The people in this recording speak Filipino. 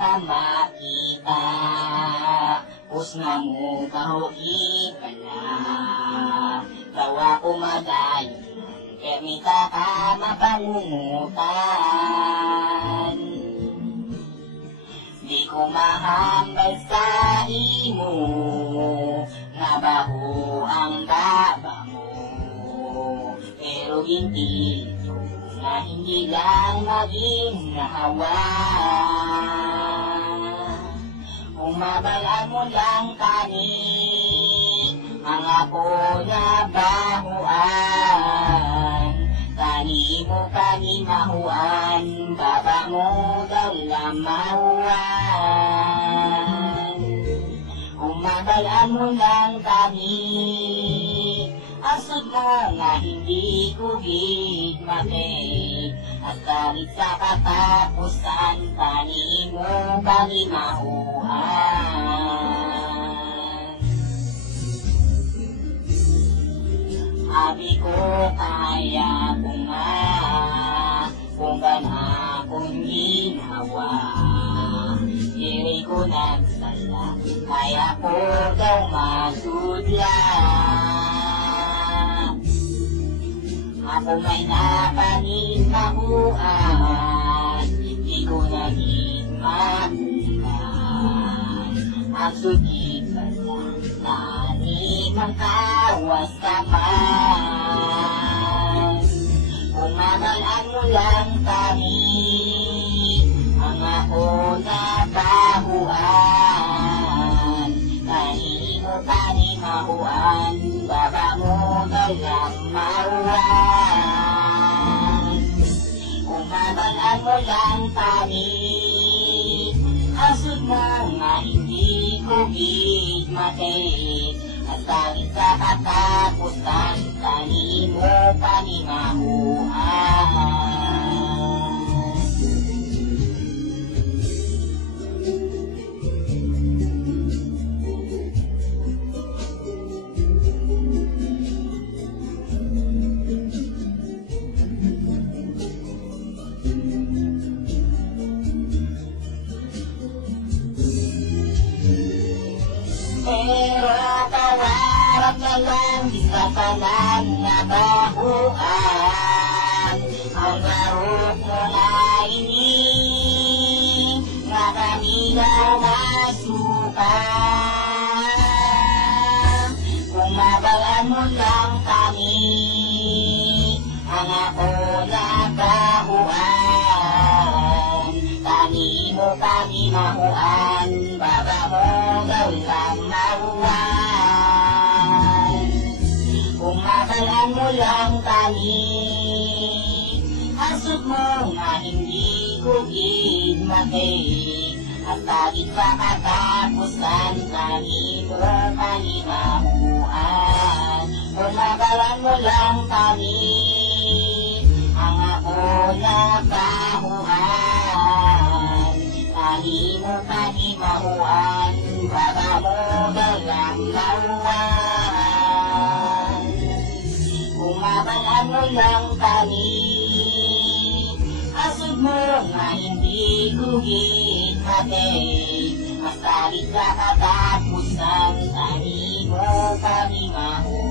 ka makita, usna mo kahogi pala, tawa kumadayo, kemita ka mapangungutan. Di ko mahambal sa imo, nabaho ang baba mo, pero hindi ito na hindi lang maging nahawa. Kung mabalaan mo lang kani, ang ako na bahuan, kani mo kani mahuan, baba mo daw lamahuan. Kung mabalaan mo lang kani, asod mo nga hindi ko higmate, at kahit sa katapusan, kani mo kani mahuan. Sabi ko kaya ko nga, kung gana kong ginawa, diri ko nagsala, kaya ko daw masudla. Ako may napanimahuan, di ko naging makulan. Ang sugit pala, nani mangkawas ka man. Kung mamalaan mo lang kami, ang ako na bahuan, kani mo kani mahuan, baba mo dalang mahuan. Kung mamalaan mo lang kami, asod mo nga hindi ko higmate, at kahit sa katapusan, kani mo kani mahuan. Pero kawarap na lang di sa tanan na bahuan, ang laro mo na ini nga kanila nasuka. Kung mabalaan mo lang kami, ang ako na bahuan, kani mo kani mahuan, baba mo daw lang mahuan. Kung mabalaan mo lang kami, asod mo nga hindi ko higmate, at kahit pa katapusan, kani mo kani mahuan. Kung mabalaan mo lang kami, ang ako na bahuan, kani mo kani mahuan, baba mo dalang mahuan. Kung mabalaan mo lang kami, asod mo nga hindi ko higmate, mas kahit sa katapusan, kani mo kani mahuan.